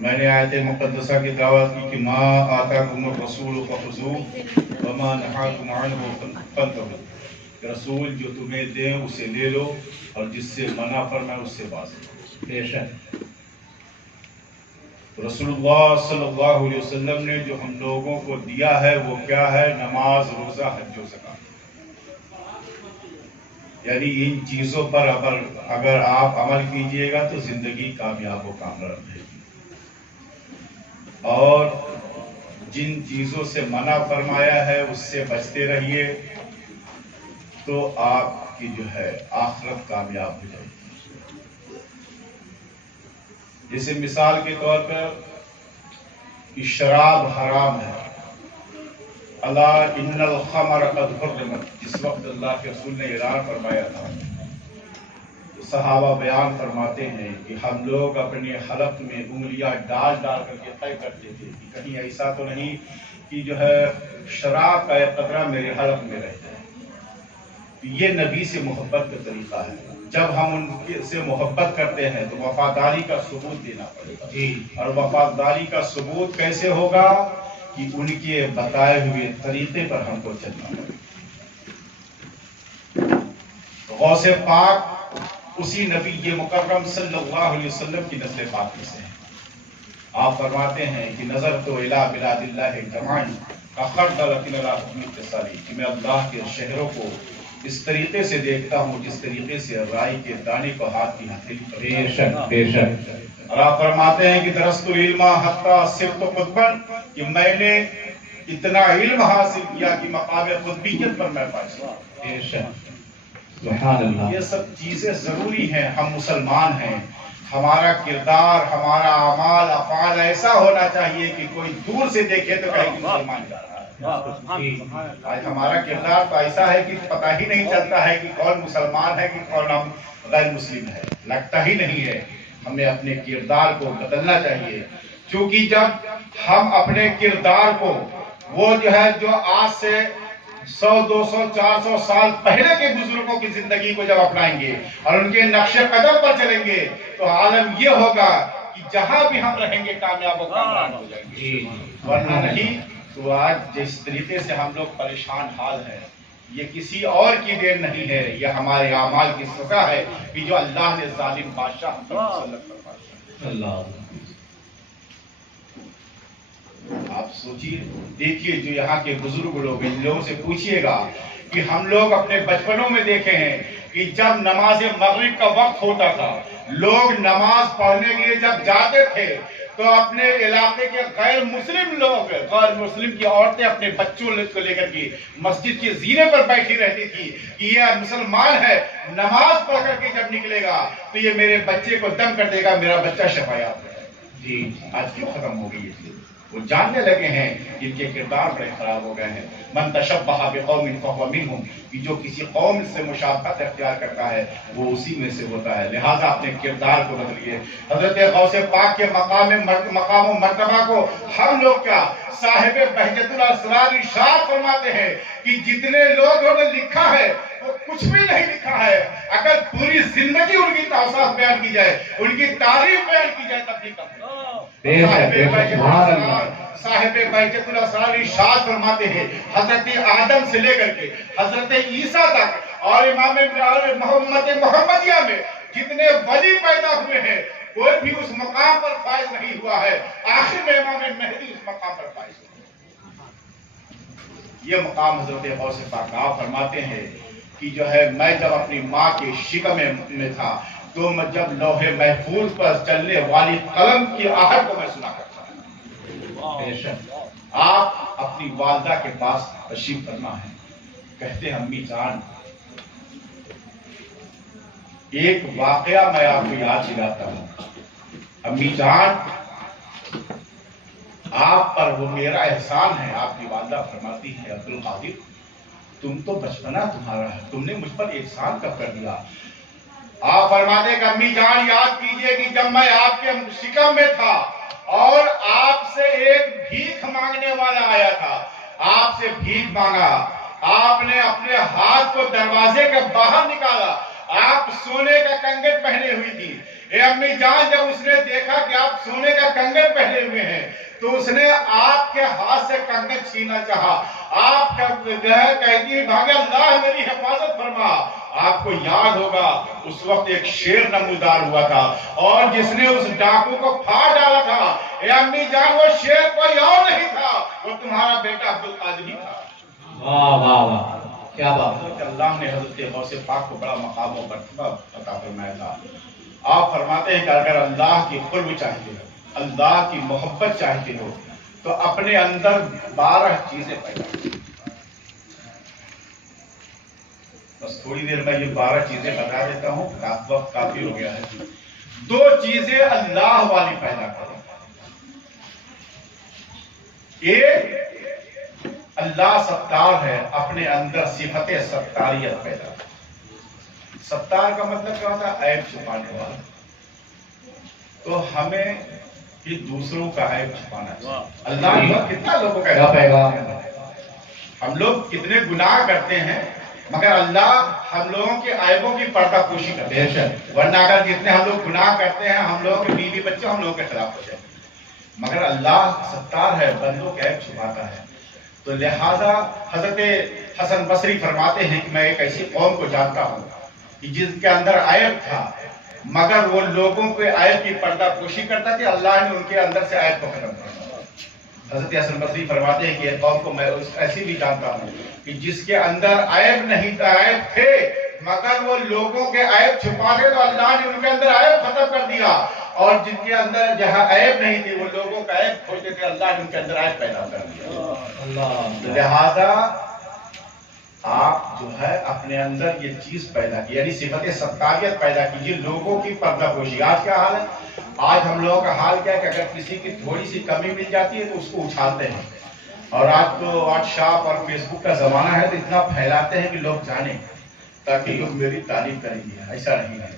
میں نے آیت مقدسہ کی دعوت کی کہ ما آتاکم الرسول فخذوہ وما نہاکم عنہ فانتہوا، کہ رسول جو تمہیں دیں اسے لے لو اور جس سے منع فرمائے اس سے باز رہو۔ بے شک رسول اللہ صلی اللہ علیہ وسلم نے جو ہم لوگوں کو دیا ہے وہ کیا ہے؟ نماز، روزہ، حج و زکوٰۃ۔ یعنی ان چیزوں پر اگر آپ عمل کیجئے گا تو زندگی کامیاب و کامران رہے گی، اور جن چیزوں سے منع فرمایا ہے اس سے بچتے رہیے تو آپ کی جو ہے آخرت کامیاب ہو جائے گی۔ جیسے مثال کے طور پر کہ شراب حرام ہے، اللہ ان الخمر قد حرمت، جس وقت اللہ کے رسول نے اعلان فرمایا تھا تو صحابہ بیان فرماتے ہیں کہ ہم لوگ اپنے حلق میں انگلیاں ڈال ڈال کر کے طے کرتے تھے کہ کہیں ایسا تو نہیں کہ جو ہے شراب کا ایک قطرہ میرے حلق میں رہ جائے۔ یہ نبی سے محبت کا طریقہ ہے، جب ہم ان سے محبت کرتے ہیں تو وفاداری کا ثبوت دینا پڑے گا، اور وفاداری کا ثبوت کیسے ہوگا؟ کہ ان کے بتائے ہوئے طریقے پر ہم کو چلنا پڑے گا۔ غوث پاک اسی نبی مکرم صلی اللہ علیہ وسلم کی نسل پاک میں سے ہیں۔ آپ فرماتے ہیں کہ نظر تو الی بلاد اللہ جمعی اخردل الی حکم اتصالی، کہ میں اللہ کے شہروں کو اس طریقے سے دیکھتا ہوں جس طریقے سے رائی کے دانے کو ہاتھ کی ہتھیلی پر۔ بے شک بے شک۔ اور آپ فرماتے ہیں کہ درست العلم حتی صرت قطبن، کہ میں نے اتنا علم حاصل کیا کہ مقام قطبیت پر میں پہنچا۔ بے شک سبحان اللہ۔ یہ سب چیزیں ضروری ہیں، ہم مسلمان ہیں، ہمارا کردار، ہمارا اعمال افعال ایسا ہونا چاہیے کہ کوئی دور سے دیکھے تو کہے کہ مسلمان جا رہا ہے۔ آج ہمارا کردار تو ایسا ہے کہ پتہ ہی نہیں چلتا ہے کہ کون مسلمان ہے کہ کون ہم غیر مسلم ہے، لگتا ہی نہیں ہے۔ ہمیں اپنے کردار کو بدلنا چاہیے، کیونکہ جب ہم اپنے کردار کو وہ جو ہے جو آج سے 100 200 400 سال پہلے کے بزرگوں کی زندگی کو جب اپنائیں گے اور ان کے نقش قدم پر چلیں گے تو عالم یہ ہوگا کہ جہاں بھی ہم رہیں گے کامیاب و کامران ہو جائیں گے، ورنہ نہیں تو آج جس طریقے سے ہم لوگ پریشان حال ہیں یہ کسی اور کی دیر نہیں ہے، یہ ہمارے اعمال کی سزا ہے کہ جو اللہ نے ظالم بادشاہ مسلط فرمایا۔ اللہ آپ سوچیے، دیکھیے جو یہاں کے بزرگ لوگ ان لوگوں سے پوچھئے گا کہ ہم لوگ اپنے بچپنوں میں دیکھے ہیں کہ جب نماز مغرب کا وقت ہوتا تھا، لوگ نماز پڑھنے کے لیے جب جاتے تھے تو اپنے علاقے کے غیر مسلم لوگ، غیر مسلم کی عورتیں اپنے بچوں کو لے کر کے مسجد کے زینے پر بیٹھی رہتی تھی کہ یہ مسلمان ہے، نماز پڑھ کر کے جب نکلے گا تو یہ میرے بچے کو دم کر دے گا، میرا بچہ شفایاب ہے۔ جی آج کیوں ختم ہو گئی یہ چیز؟ وہ جاننے لگے ہیں جن کے کردار بڑے خراب ہو گئے ہیں۔ من تشبہ بقوم فہو منہم، کہ جو کسی قوم سے مشابہت اختیار کرتا ہے وہ اسی میں سے ہوتا ہے، لہٰذا اپنے کردار کو بدلیے۔ حضرت غوث پاک کے مقام و مرتبہ کو ہم لوگ کیا صاحب بہجت الاسرار ارشاد فرماتے ہیں کہ جتنے لوگوں نے لکھا ہے وہ کچھ بھی نہیں لکھا ہے، اگر پوری زندگی ان کی توصیف بیان کی جائے، ان کی تعریف بیان کی جائے تب بھی کم ہے۔ صاحب بہجت الاسرار ارشاد فرماتے ہیں حضرت آدم سے لے کر کے حضرت عیسیٰ تک اور امام محمدیہ میں جتنے ولی پیدا ہوئے ہیں کوئی بھی اس مقام پر فائز نہیں ہوا ہے، آخر میں امام مہدی اس مقام پر فائز ہوا۔ یہ مقام حضرت غوث پاک آپ فرماتے ہیں کہ جو ہے میں جب اپنی ماں کے شکم میں تھا تو جب لوح محفوظ پر چلنے والی قلم کی آہٹ کو میں سنا کرتا ہوں۔ بے شک آپ اپنی والدہ کے پاس تشریف فرما ہے، کہتے ہیں امی جان ایک واقعہ میں آپ کو یاد دلاتا ہوں، امی جان آپ پر وہ میرا احسان ہے۔ آپ کی والدہ فرماتی ہے عبدالقادر تم تو بچپنا تمہارا ہے، تم نے مجھ پر احسان کب کر دیا؟ آپ فرماتے کہ امی جان یاد کیجئے کہ جب میں آپ کے شکم میں تھا اور آپ سے ایک بھیک مانگنے والا آیا تھا، آپ سے بھیک مانگا، آپ نے اپنے ہاتھ کو دروازے کے باہر نکالا، آپ سونے کا کنگن پہنے ہوئی تھی۔ اے امی جان جب اس نے دیکھا کہ آپ سونے کا کنگن کنگن پہنے ہوئے ہیں تو اس نے آپ کے ہاتھ سے کنگن چھینا چاہا. آپ کہتی ہے بھاگے اللہ میری حفاظت فرما. آپ کو یاد ہوگا اس وقت ایک شیر نمودار ہوا تھا اور جس نے اس ڈاکو کو پھاڑ ڈالا تھا اے امی جان وہ شیر کوئی اور نہیں تھا, وہ تمہارا بیٹا عبدالقادر ہی تھا. واہ واہ واہ کیا بات ہے. اللہ نے حضرت غوث پاک کو بڑا مقام و مرتبہ عطا فرمایا تھا. آپ فرماتے ہیں کہ اگر اللہ کی قرب چاہتے ہو, اللہ کی محبت چاہتے ہو تو اپنے اندر 12 چیزیں پیدا کرو. بس تھوڑی دیر میں یہ 12 چیزیں بتا دیتا ہوں, وقت کافی ہو گیا ہے. 2 چیزیں اللہ والی پیدا کرو. ایک اللہ ستار ہے, اپنے اندر صفت ستاریت پیدا کرو. ستار کا مطلب کیا ہوتا ہے؟ عیب چھپانے والا. تو ہمیں یہ دوسروں کا عیب چھپانا چاہیے. اللہ کتنا لوگوں کا پیغام. ہم لوگ کتنے گناہ کرتے ہیں مگر اللہ ہم لوگوں کے عیبوں کی پردہ پوشی کرتے ہیں. ورنہ اگر جتنے ہم لوگ گناہ کرتے ہیں ہم لوگوں کے بیوی بچے ہم لوگوں کے خلاف ہو جائیں, مگر اللہ ستار ہے, بندوں کے عیب چھپاتا ہے. تو لہذا حضرت حسن بصری فرماتے ہیں کہ میں ایک ایسی قوم کو جانتا ہوں کہ جس کے اندر عیب تھا مگر وہ لوگوں کے عیب کی پردہ پوشی کرتا کہ اللہ نے ان کے اندر سے عیب کو ختم کر دیا. حضرت حسن بصری فرماتے ہیں کہ ایک قوم کو میں ایسی بھی جانتا ہوں کہ جس کے اندر عیب نہیں تھا, عیب تھے مگر وہ لوگوں کے عیب چھپاتے تو اللہ نے ان کے اندر عیب ختم کر دیا, اور جن کے اندر جہاں عیب نہیں تھی وہ لوگوں کا عیب کھوجتے تھے, اللہ نے ان کے اندر عیب پیدا کر دیا. لہذا آپ جو ہے اپنے اندر یہ چیز پیدا کی, یعنی صفت ستاریت پیدا کیجیے, لوگوں کی پردہ پوشی. آج کیا حال ہے, آج ہم لوگوں کا حال کیا ہے کہ اگر کسی کی تھوڑی سی کمی مل جاتی ہے تو اس کو اچھالتے ہیں, اور آج تو واٹس ایپ اور فیس بک کا زمانہ ہے تو اتنا پھیلاتے ہیں کہ لوگ جانیں تاکہ لوگ میری تعریف کریں گے. ایسا نہیں ہے,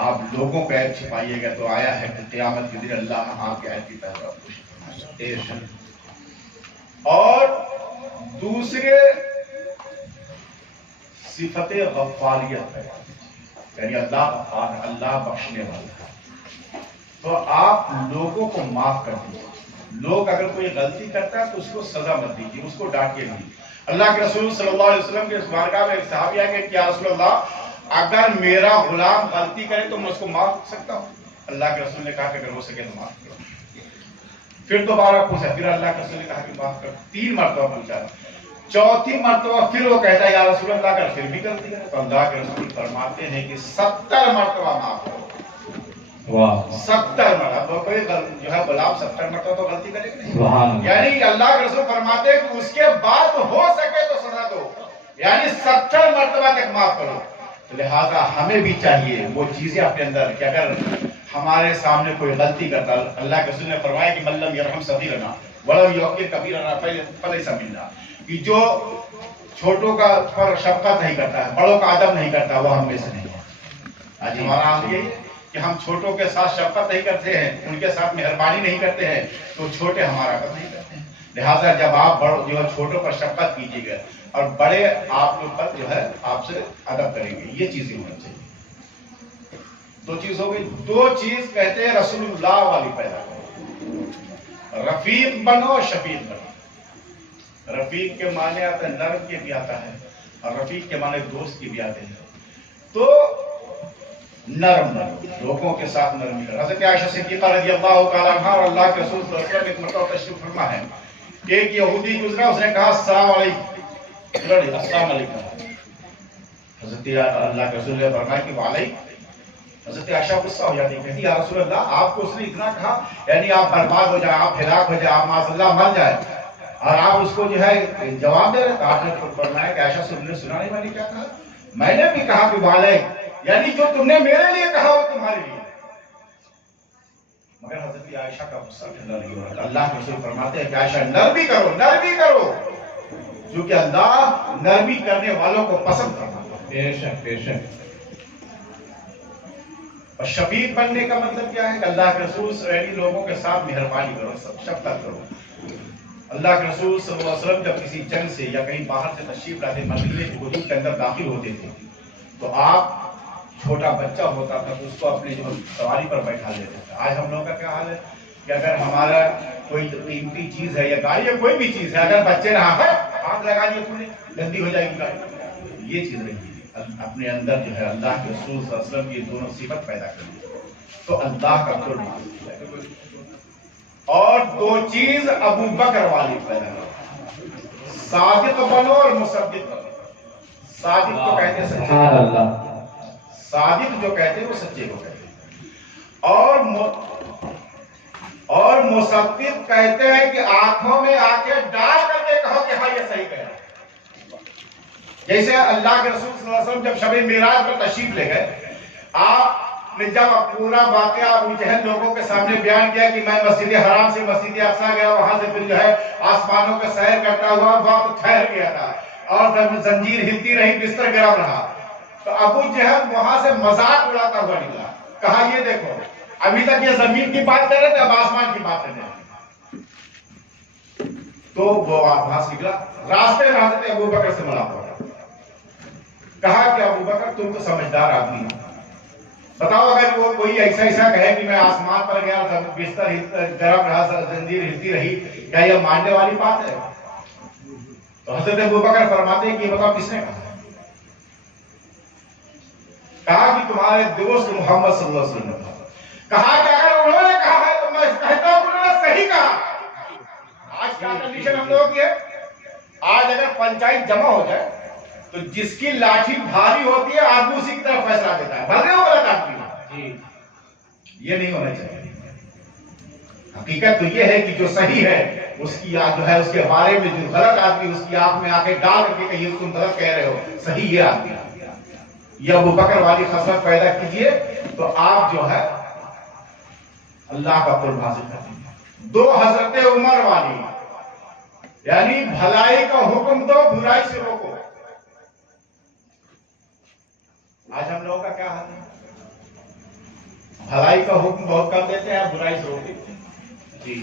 آپ لوگوں کا عیب چھپائیے گا تو آیا ہے کہ قیامت کے دن اللہ آپ کے عیب کی پردہ پوشی. اور دوسرے صفت غفاریت ہے, یعنی اللہ غفار, اللہ بخشنے والا ہے. تو آپ لوگوں کو معاف کر دیجیے. لوگ اگر کوئی غلطی کرتا ہے تو اس کو سزا مت دیجیے, اس کو ڈانٹیے نہیں. اللہ کے رسول صلی اللہ علیہ وسلم کے اس بارگاہ میں ایک صحابی آئے کہ یا رسول اللہ اگر میرا غلام غلطی کرے تو میں اس کو معاف کر سکتا ہوں؟ اللہ کے رسول نے کہا کہ اگر ہو سکے تو معاف کرو. پھر دوبارہ پوچھا, پھر اللہ کے رسول نے کہا کہ معاف کر. 3 مرتبہ پوچھا, 4تھی مرتبہ پھر وہ کہتا ہے یا رسول اللہ اگر پھر بھی غلطی کرے تو اللہ کے رسول فرماتے ہیں کہ 70 مرتبہ معاف کرو. 70 مرتبہ. کوئی جو ہے غلام 70 مرتبہ تو غلطی کرے گا نہیں, یعنی اللہ کے رسول فرماتے ہیں کہ اس کے بعد ہو سکے تو سزا دو, یعنی 70 مرتبہ تک معاف کرو. تو لہٰذا ہمیں بھی چاہیے وہ چیزیں اپنے اندر کہ اگر ہمارے سامنے کوئی غلطی کرتا, اللہ کے رسول نے فرمایا کہ من لم یرحم صغیرنا ولم یوقر کبیرنا فلیس منا, کہ جو چھوٹوں کا پر شفقت نہیں کرتا ہے, بڑوں کا ادب نہیں کرتا, وہ ہم میں سے نہیں ہے. آج ہمارا حال یہ کہ ہم چھوٹوں کے ساتھ شفقت نہیں کرتے ہیں, ان کے ساتھ مہربانی نہیں کرتے ہیں, تو چھوٹے ہمارا ادب نہیں کرتے ہیں. لہٰذا جب آپ جو ہے چھوٹوں پر شفقت کیجیے گا اور بڑے آپ کے اوپر جو ہے آپ سے ادب کریں گے, یہ چیزیں ہونی چاہیے. 2 چیز ہو گئی. 2 چیز کہتے ہیں رسول اللہ والی پیدا کرو, رفیق بنو, شفیق بنو. رفیق کے معنی آتا ہے نرم کے بھی آتا ہے, اور رفیق کے معنی دوست کی بھی آتے ہیں. تو نرم بنو, لوگوں کے ساتھ نرمی کرو. حضرت عائشہ صدیقہ رضی اللہ تعالیٰ عنہا اور اللہ کے رسول صلی اللہ علیہ وسلم ایک مرتبہ تشریف فرما ہے, ایک یہودی گزرا, اس نے کہا السلام علیکم. السلام علیکم. حضرت اللہ کے رسول نے فرمایا کہ وعلیکم. حضرت عائشہ غصہ ہو جاتی, کہتی یا رسول اللہ آپ کو اس نے اتنا کہا, یعنی آپ برباد ہو جائیں, آپ ہلاک ہو جائیں, آپ معاذ اللہ مر جائیں, اور آپ اس کو جو ہے جواب دے رہے. تو آپ نے فرمایا کہ عائشہ تم نے سنا نہیں میں نے کیا کہا؟ میں نے بھی کہا کہ وعلیکم, یعنی جو تم نے میرے لیے کہا وہ تمہارے لیے. مگر حضرت عائشہ کا غصہ ٹھنڈا نہیں ہو رہا. اللہ کے رسول فرماتے ہیں کہ عائشہ نرمی کرو, نرمی کرو, کیونکہ اللہ نرمی کرنے والوں کو پسند کرتا ہے. بے شک بے شک. اور شفیق بننے کا مطلب کیا ہے کہ اللہ کے رسول یعنی لوگوں کے ساتھ مہربانی کرو, شفقت کرو. اللہ کے رسول صلی اللہ علیہ وسلم جب کسی جنگ سے یا کہیں باہر سے تشریف لاتے, مدینے کی حدود کے اندر داخل ہوتے تھے, تو آپ چھوٹا بچہ ہوتا تھا تو اس کو اپنے جو سواری پر بیٹھا لیتے تھے. آج ہم لوگوں کا کیا حال ہے کہ اگر ہمارا کوئی قیمتی چیز ہے یا گاڑی یا کوئی بھی چیز ہے، اگر بچے نہ ہاتھ لگا دیے تو گندی ہو جائے گی گاڑی، یہ چیز نہیں ہے۔ اپنے اندر جو ہے اللہ کے رسول صلی اللہ علیہ وسلم یہ دونوں صفت پیدا کر دی تو اللہ کا قرب حاصل ہے۔ اور دو چیز ابو بکر والی پیدا کرو، صادق بنو اور مصدق بنو۔ صادق تو کہتے ہیں سچے، صادق جو کہتے ہیں وہ سچے کو کہتے ہیں، اور مصدق کہتے ہیں کہ آنکھوں میں آنکھیں ڈال کر کے کہو کہ ہاں یہ صحیح کہہ رہا ہے۔ جیسے اللہ کے رسول صلی اللہ علیہ وسلم جب شب معراج پر تشریف لے گئے، آپ نے جب پورا واقعہ ابو جہل لوگوں کے سامنے بیان کیا کہ میں مسجد حرام سے مسجد اقصیٰ گیا، وہاں سے پھر جو ہے آسمانوں کا سیر کرتا ہوا وقت ٹھہر گیا تھا اور زنجیر ہلتی رہی، بستر گرم رہا، تو ابو جہل وہاں سے مذاق اڑاتا ہوا نکلا، کہا یہ دیکھو ابھی تک یہ زمین کی بات کر رہے تھے، اب آسمان کی بات کر رہے ہیں۔ تو وہ وہاں سے نکلا، راستے میں حضرت ابو بکر سے ملاقات ہوا، کہا کہ ابو بکر تم تو سمجھدار آدمی ہو، بتاؤ اگر وہ کوئی ایسا کہے کہ میں آسمان پر گیا، بستر گرم رہا، زنجیر ہلتی رہی، کیا یہ ماننے والی بات ہے؟ تو حضرت ابو بکر فرماتے ہیں کہ یہ بتاؤ کس نے کہا کہ تمہارے دوست محمد صلی اللہ علیہ وسلم نے کہا کہ اگر انہوں نے کہا ہے تو میں کہتا ہوں انہوں نے صحیح کہا۔ آج کیا کنڈیشن ہم لوگوں کی ہے، آج اگر پنچایت جمع ہو جائے تو جس کی لاٹھی بھاری ہوتی ہے آدمی اسی کی طرف فیصلہ دیتا ہے، بھلے وہ غلط آدمی ہے۔ یہ نہیں ہونا چاہیے۔ حقیقت تو یہ ہے کہ جو صحیح ہے اس کی جو ہے اس کے بارے میں جو غلط آدمی اس کی آنکھ میں آنکھیں ڈال کر کے کہ تم غلط کہہ رہے ہو، صحیح یہ آدمی ہے۔ یہ ابو بکر والی خصلت پیدا کیجئے تو آپ جو ہے اللہ کا قرب حاصل کریں گے۔ دو حضرت عمر والی، یعنی بھلائی کا حکم دو، برائی سے روکو۔ آج ہم لوگوں کا کیا حال ہے؟ بھلائی کا حکم بہت کم دیتے ہیں، برائی سے روکتے ہیں۔ جی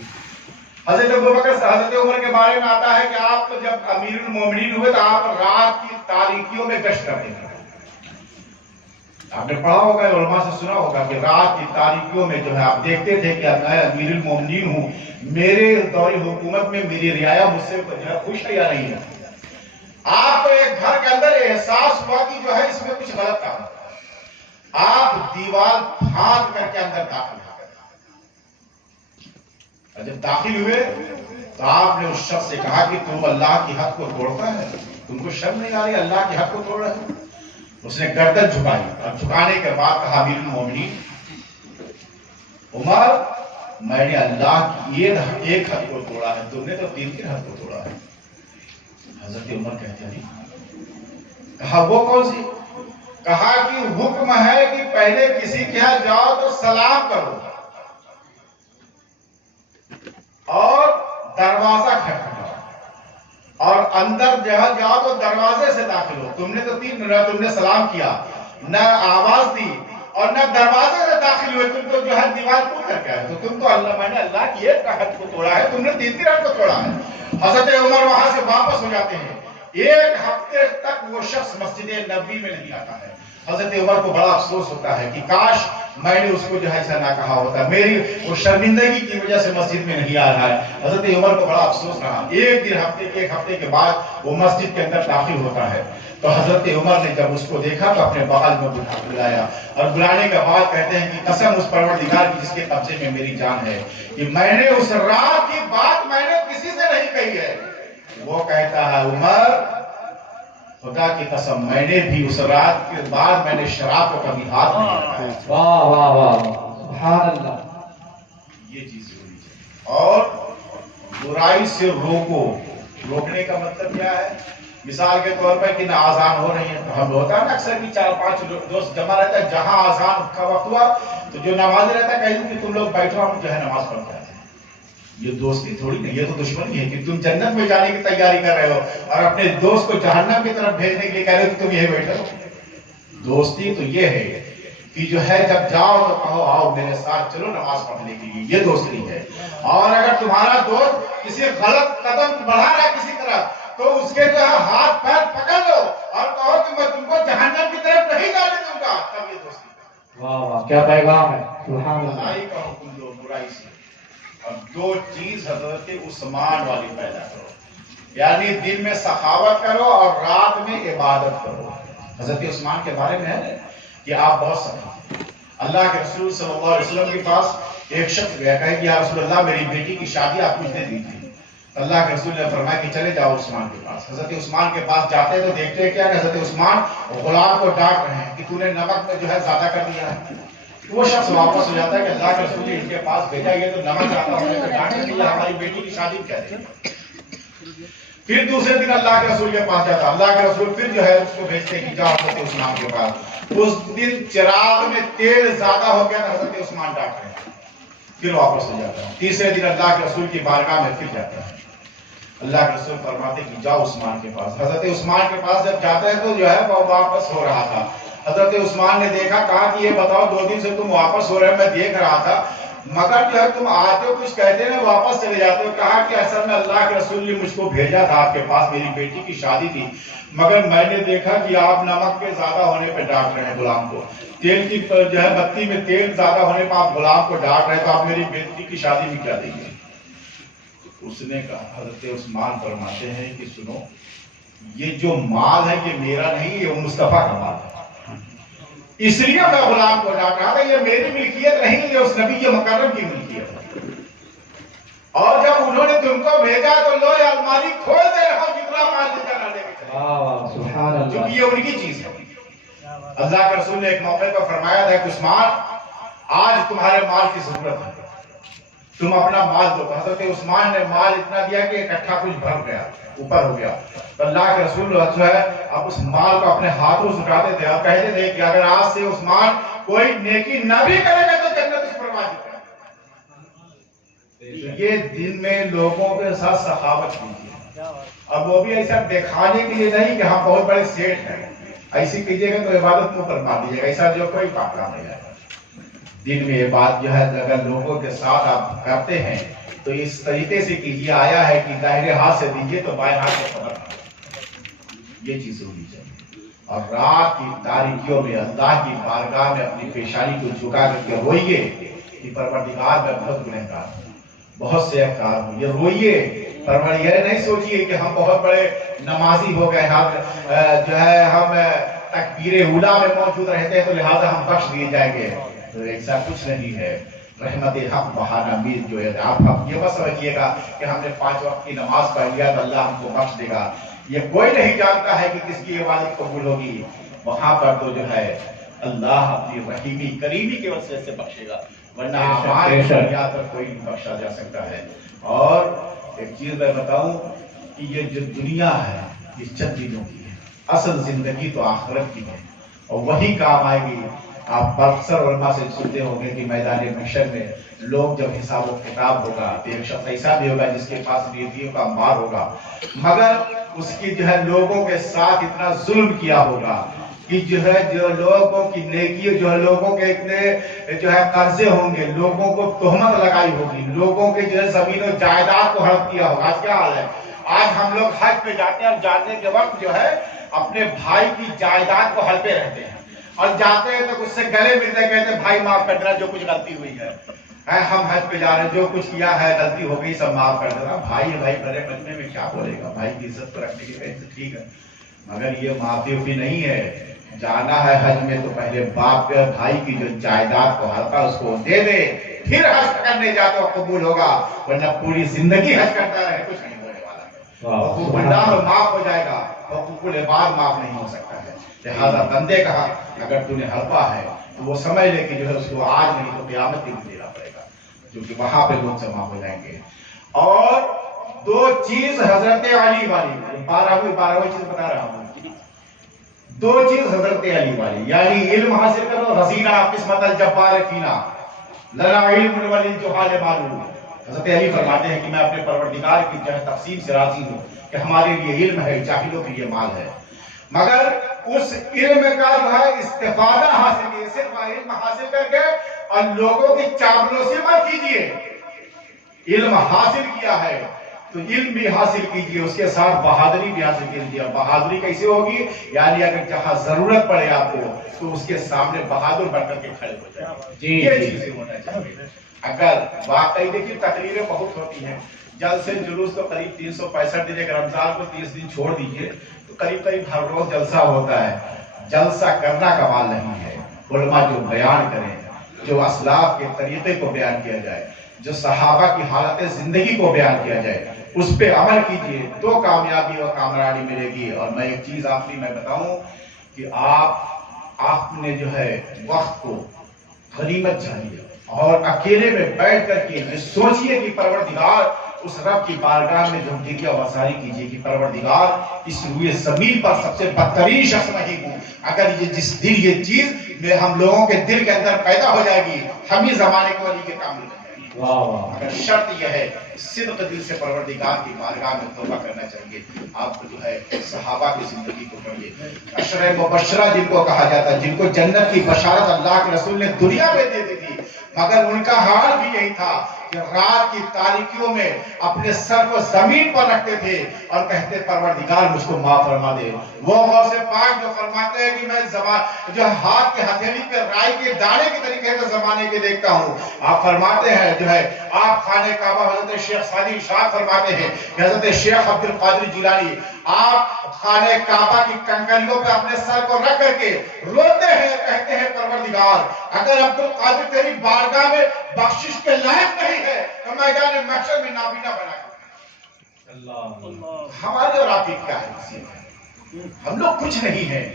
حضرت ابو بکر سے حضرت عمر کے بارے میں آتا ہے کہ آپ تو جب امیر المومنین ہوئے تو آپ رات کی تاریکیوں میں گشت کرتے تھے۔ آپ نے پڑھا ہوگا، علماء سے سنا ہوگا کہ رات کی تاریکیوں میں جو ہے آپ دیکھتے تھے کہ میں امیر المومنین ہوں، میرے دور حکومت میں میری رعایا مجھ سے جو ہے خوش ہے یا نہیں ہے۔ آپ کو ایک گھر کے اندر احساس ہوا کہ جو ہے اس میں کچھ غلط کام ہے، آپ دیوار پھاند کر کے اندر داخل ہو گئے، اور جب داخل ہوئے تو آپ نے اس شخص سے کہا کہ تم اللہ کی حد کو توڑتا ہے، تم کو شرم نہیں آ رہی اللہ کی حد کو توڑ رہے ہو؟ اس نے گردن جھکائی اور جھکانے کے بعد کہا امیر المومنین عمر، میں نے اللہ کی ایک حد کو توڑا ہے، تم نے تو 3 حد کو توڑا ہے۔ حضرت عمر کہتے ہیں، کہا وہ کون سی؟ کہا کہ حکم ہے کہ پہلے کسی کے یہاں جاؤ تو سلام کرو اور دروازہ کھٹکھٹاؤ، اور اندر جہاں جاؤ تو دروازے سے داخل ہو۔ تم نے تو تم نے سلام کیا، نہ آواز دی اور نہ دروازے سے داخل ہوئے، تم تو جو ہے دیوار ٹوٹ کر کے آئے، تو تم تو اللہ، میں نے اللہ کی ایک حد کو توڑا ہے، تم نے 3 حد کو توڑا ہے۔ حضرت عمر وہاں سے واپس ہو جاتے ہیں، 1 ہفتے تک وہ شخص مسجد نبوی میں نہیں آتا ہے۔ حضرت عمر کو بڑا افسوس ہوتا ہے کہ کاش میں نے اس کو جو ہے ایسا نہ کہا ہوتا، میری وہ شرمندگی کی وجہ سے مسجد میں نہیں آ رہا ہے۔ حضرت عمر کو بڑا افسوس رہا۔ 1 ہفتے کے بعد وہ مسجد کے اندر داخل ہوتا ہے تو حضرت عمر نے جب اس کو دیکھا تو اپنے بغل میں بلایا، اور بلانے کے بعد کہتے ہیں کہ قسم اس پروردگار کی جس کے قبضے میں میری جان ہے کہ میں نے اس رات کی بات میں نے کسی سے نہیں کہی ہے۔ وہ کہتا ہے عمر، خدا کی قسم میں نے بھی اس رات کے بعد میں نے شراب کو کبھی ہاتھ نہیں لگایا۔ واہ واہ واہ، سبحان اللہ۔ یہ چیز ہونی چاہیے۔ اور برائی سے روکو، روکنے کا مطلب کیا ہے؟ مثال کے طور پر کہ آزان ہو رہی ہے تو ہم ہوتا ہے نا اکثر کہ 4-5 دوست جمع رہتا ہے، جہاں آزان کا وقت ہوا تو جو نماز رہتا ہے کہیں کہ تم لوگ بیٹھو ہم جو ہے نماز پڑھتے ہیں۔ یہ دوستی تھوڑی نہیں، یہ تو دشمنی ہے کہ تم جنت میں جانے کی تیاری کر رہے ہو اور اپنے دوست کو جہنم کی طرف بھیجنے کے لیے کہہ رہے ہو کہ تم یہیں بیٹھے ہو۔ دوستی تو یہ ہے کہ جو ہے جب جاؤ تو کہو آؤ میرے ساتھ چلو نماز پڑھنے کے لیے، یہ دوستی ہے۔ اور اگر تمہارا دوست کسی غلط قدم بڑھا رہا ہے کسی طرح تو اس کے جو ہے ہاتھ پیر پکڑ لو اور کہو کہ میں تم کو جہنم کی طرف نہیں جانے دوں گا، تب یہ دوستی ہے۔ واہ واہ، کیا پیغام ہے، سبحان اللہ۔ بھلائی کا حکم دو، برائی سے اور دو چیز حضرت عثمان والی پیدا کرو، یعنی دن میں سخاوت کرو اور رات میں عبادت کرو۔ حضرت عثمان کے بارے میں ہے کہ آپ بہت سخی، اللہ کے رسول صلی اللہ علیہ وسلم کے پاس ایک شخص گیا، کہا کہ یا رسول اللہ میری بیٹی کی شادی آپ مجھے دی تھی۔ اللہ کے رسول نے فرمایا کہ چلے جاؤ عثمان کے پاس۔ حضرت عثمان کے پاس جاتے ہیں تو دیکھتے ہیں کیا کہ حضرت عثمان غلام کو ڈانٹ رہے ہیں کہ تو نے نمک میں جو ہے زیادہ کر دیا ہے۔ وہ شخص واپس ہو جاتا ہے کہ اللہ کے رسول نے ان کے پاس بھیجا، یہ تو نمک زیادہ ہونے پہ ڈانٹ رہے ہیں، ہماری بیٹی کی شادی کیا دے گا۔ پھر دوسرے دن اللہ کے رسول کے پاس جاتا، اللہ کے رسول پھر جو ہے اس کو بھیجتے کہ جاؤ حضرت عثمان کے پاس۔ اس دن چراغ میں تیل زیادہ ہو گیا تو حضرت عثمان ڈانٹ رہے ہیں، پھر واپس ہو جاتا ہے۔ تیسرے دن اللہ کے رسول کی بارگاہ میں پھر جاتا ہے، اللہ کے رسول فرماتے کہ جاؤ عثمان کے پاس۔ حضرت عثمان کے پاس جب جاتا ہے تو جو ہے وہ واپس ہو رہا تھا۔ حضرت عثمان نے دیکھا، کہا کہ یہ بتاؤ 2 دن سے تم واپس ہو رہے ہو، میں دیکھ رہا تھا، مگر جو ہے تم آتے ہو کچھ کہتے ہیں واپس چلے جاتے ہو۔ کہا کہ اصل میں اللہ کے رسول نے مجھ کو بھیجا تھا آپ کے پاس، میری بیٹی کی شادی تھی، مگر میں نے دیکھا کہ آپ نمک کے زیادہ ہونے پہ ڈانٹ رہے ہیں غلام کو، تیل کی جو ہے بتی میں تیل زیادہ ہونے پہ آپ غلام کو ڈانٹ رہے ہیں، تو آپ میری بیٹی کی شادی میں کیا دیں گے؟ اس نے کہا، حضرت عثمان فرماتے ہیں کہ سنو، یہ جو مال ہے یہ میرا نہیں، یہ مصطفیٰ کا مال ہے، اس لیے میں غلام کو ڈانٹ رہا تھا، یہ میری ملکیت نہیں، یہ اس نبی کے مکرم کی ملکیت ہے۔ اور جب انہوں نے تم کو بھیجا تو لو یا الماری کھول دے رہا ہوں، جتنا مال لے جانا لے کے چلے، سبحان اللہ، کیونکہ یہ ان کی چیز ہے۔ اللہ کے رسول نے ایک موقع پر فرمایا تھا کہ عثمان آج تمہارے مال کی ضرورت ہے، تم اپنا مال دو۔ حضرت عثمان نے مال اتنا دیا کہ اکٹھا کچھ بھر گیا، اوپر ہو گیا۔ تو اللہ کے رسول جو ہے اب اس مال کو اپنے ہاتھوں سے اٹھاتے تھے اور کہتے تھے کہ اگر آج سے عثمان کوئی نیکی نہ بھی کرے گا تو جنت اس پر واجب ہے۔ یہ دن میں لوگوں کے ساتھ سخاوت کیجیے، اب وہ بھی ایسا دکھانے کے لیے نہیں کہ ہم بہت بڑے سیٹ ہیں، ایسی کیجیے گا تو عبادت کو پر مار دیجیے گا، ایسا جو کوئی کام نہیں ہے۔ دن میں یہ بات جو ہے اگر لوگوں کے ساتھ آپ کرتے ہیں تو اس طریقے سے کیجیے، آیا ہے کہ دائرے ہاتھ سے دیجیے تو بائیں ہاتھ سے خبر نہ، یہ چیز ہونی چاہیے۔ اور رات کی تاریکیوں میں اللہ کی بارگاہ میں اپنی پیشانی کو جھکا کر کے روئیے کہ پروردگار میں بہت گنہگار ہوں، بہت سے احکار ہوں، یہ روئیے۔ پروردگار یہ نہیں سوچیے کہ ہم بہت بڑے نمازی ہو گئے، جو ہے ہم تکبیر اولیٰ میں موجود رہتے ہیں تو لہٰذا ہم بخش دیے جائیں گے، تو ایسا کچھ نہیں ہے۔ رحمت حق بہانہ میر جو ہے، آپ یہ مت سمجھیے گا کہ ہم نے 5 وقت کی نماز پڑھ لیا تو اللہ ہم کو بخش دے گا، یہ کوئی نہیں جانتا ہے کہ کس کی عبادت قبول ہوگی۔ وہاں پر تو جو ہے اللہ اپنی رحیمی کریمی کے وسیلے سے بخشے گا، ورنہ ہمارے بنیاد پر کوئی نہیں بخشا جا سکتا ہے۔ اور ایک چیز میں بتاؤں کہ یہ جو دنیا ہے یہ چند دنوں کی ہے، اصل زندگی تو آخرت کی ہے، اور وہی کام آئے گی۔ آپ اکثر علماء سے سنتے ہوں گے کہ میدان محشر میں لوگ جب حساب و کتاب ہوگا تو ایک شخص ایسا بھی ہوگا جس کے پاس نیکیوں کا مار ہوگا، مگر اس کی جو ہے لوگوں کے ساتھ اتنا ظلم کیا ہوگا کہ جو ہے جو لوگوں کی نیکی جو ہے لوگوں کے اتنے جو ہے قرضے ہوں گے، لوگوں کو تہمت لگائی ہوگی، لوگوں کے جو ہے زمین و جائیداد کو ہڑپ کیا ہوگا۔ آج کیا حال ہے، آج ہم لوگ حج پہ جاتے ہیں اور جانے کے وقت جو ہے اپنے بھائی کی جائیداد کو ہڑپے رہتے ہیں، اور جاتے ہیں تو اس سے گلے ملتے کہتے ہیں بھائی معاف کر دینا جو کچھ غلطی ہوئی ہے، ہم حج پہ جا رہے ہیں، جو کچھ کیا ہے غلطی ہو گئی سب معاف کر دینا۔ بھائی بڑے بچنے میں کیا بولے گا، بھائی کی عزت کو رکھنے کی وجہ سے ٹھیک ہے، مگر یہ معافی بھی نہیں ہے۔ جانا ہے حج میں تو پہلے باپ پہ بھائی کی جو جائیداد کو ہلکا اس کو دے دے، پھر حج کرنے جاتے ہو قبول ہوگا، ورنہ پوری زندگی حج کرتا رہے کچھ نہیں ہونے والا۔ حقوق اللہ معاف ہو جائے گا، حقوق العباد معاف نہیں ہو سکتا ہے۔ لہٰذا بندے کہا اگر تو نے ہڑپا ہے تو وہ سمجھ لے کہ جو ہے اس کو آج نہیں تو قیامت کے دن دینا پڑے گا، کیونکہ وہاں پہ لوگ جمع ہو جائیں گے۔ اور 2 چیز حضرت علی والی، 12ویں چیز بتا رہا ہوں، 2 چیز حضرت علی والی، یعنی علم حاصل کرو، رزینہ قسمت الجبار فینا لنا علم والجہال معلوم۔ حضرت علی فرماتے ہیں کہ میں اپنے پروردگار کی جو ہے تقسیم سے راضی ہوں کہ ہمارے لیے علم ہے، جاہلوں کے لیے مال ہے، مگر اس علم کا جو ہے استفادہ حاصل کیجیے، صرف علم حاصل کر کے اور لوگوں کی چاپلوسی مت کیجیے۔ علم حاصل کیا ہے تو علم بھی حاصل کیجیے، اس کے ساتھ بہادری بھی حاصل کیجیے۔ بہادری کیسے ہوگی، یعنی اگر جہاں ضرورت پڑے آپ کو تو اس کے سامنے بہادر بن کر کے کھڑے ہو جائیں، یہ چیزیں ہونا چاہیے۔ اگر واقعی دیکھیے تقریریں بہت ہوتی ہیں، جلسے جلوس تو قریب 365 دن، اگر رمضان کو 30 دن چھوڑ دیجئے تو قریب ہر روز جلسہ ہوتا ہے۔ جلسہ کرنا کمال نہیں ہے، علماء جو بیان کریں، جو اسلاف کے طریقے کو بیان کیا جائے، جو صحابہ کی حالت زندگی کو بیان کیا جائے، اس پہ عمل کیجئے تو کامیابی اور کامرانی ملے گی۔ اور میں ایک چیز آخری میں بتاؤں کہ آپ نے جو ہے وقت کو غنیمت جانیے اور اکیلے میں بیٹھ کر کے سوچئے کہ پروردگار اس رب کی بارگاہ میں جو دیکھا وساری کیجئے کہ پروردگار اس روئے زمین پر سب سے بدترین شخص نہیں ہوں۔ اگر یہ چیز ہم لوگوں کے دل کے اندر پیدا ہو جائے گی، ہم ہی زمانے کے ولی کے کام لے جائیں گے۔ اگر شرط یہ ہے صدق دل سے پروردگار کی بارگاہ میں توبہ کرنا چاہیے۔ آپ کو جو ہے صحابہ کی زندگی کو پڑھیے، عشرہ مبشرہ جن کو کہا جاتا ہے، جن کو جنت کی بشارت اللہ کے رسول نے دنیا میں دے دی تھی، مگر ان کا حال بھی یہی تھا کہ رات کی تاریکیوں میں اپنے سر کو زمین پر رکھتے تھے اور کہتے پروردگار مجھ کو معاف فرما دے۔ وہ غوث پاک جو فرماتے ہیں کہ میں جو ہاتھ کے ہتھیلی پہ رائی کے دانے کے طریقے سے زمانے کے دیکھتا ہوں۔ آپ فرماتے ہیں جو ہے آپ خانہ کعبہ، حضرت شیخ سعدی ارشاد فرماتے ہیں کہ حضرت شیخ عبد القادر جیلانی آپ خانہ کعبہ کی کنکریوں پہ اپنے سر کو رکھ کر کے روتے ہیں، کہتے ہیں پروردگار اگر عبد القادر تیری بارگاہ میں بخشش کے لائق نہیں ہے تو میدان محشر میں نابینا بنا کر۔ ہمارے اور آپ کی کیا ہے؟ ہم لوگ کچھ نہیں ہیں،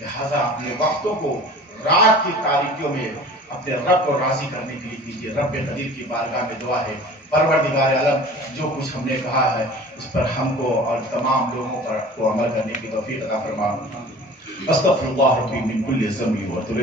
لہذا اپنے وقتوں کو رات کی تاریکیوں میں اپنے رب کو راضی کرنے کے لیے کیجیے۔ رب قدیر کی بارگاہ میں دعا ہے پروردگار عالم جو کچھ ہم نے کہا ہے اس پر ہم کو اور تمام لوگوں پر کو عمل کرنے کی توفیق عطا فرما۔ استغفر اللہ ربی من کل ذنب و